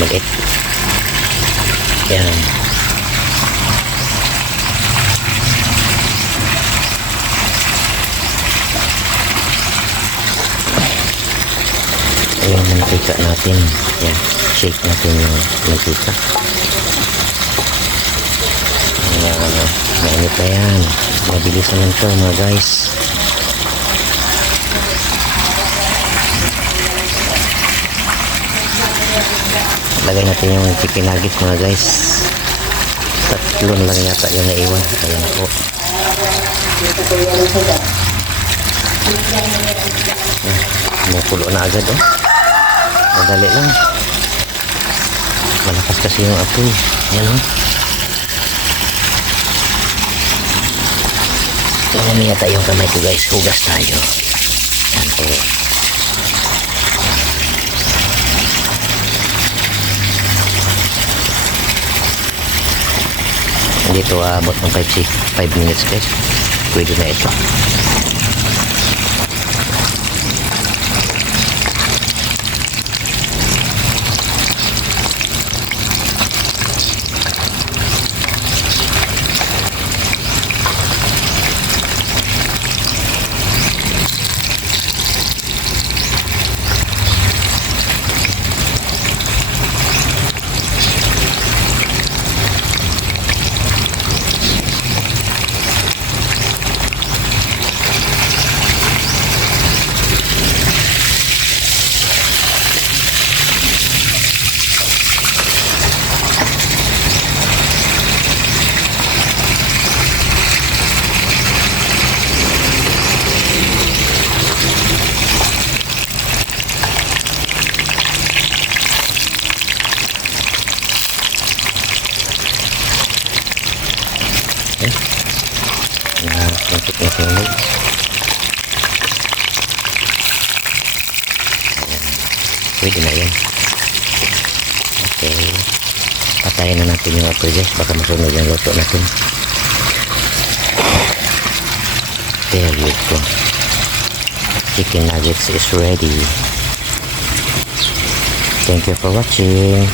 maliit. Yan. Ayan yung mantika natin. Yan. Shake natin yung mantika. Ayan. Mainit na yan. Mabilis naman ito mga guys. Lagay natin yung chicken nuggets mga guys. Tatlo na lang yata yung naiwan. Ayan na po. Kumukulo na agad oh. Madali lang. Malakas kasi yung apoy. Ayan oh. Marami yata yung kamay ko guys. Hugas tayo. Ayan po. Dito abot ng 5 minutes guys. Pwede na ito. Untuk nasunog. Pwede na yan. Okay, patayin na natin yung apoy guys, baka masunog yung luto natin. There you go. Chicken nuggets is ready. Thank you for watching.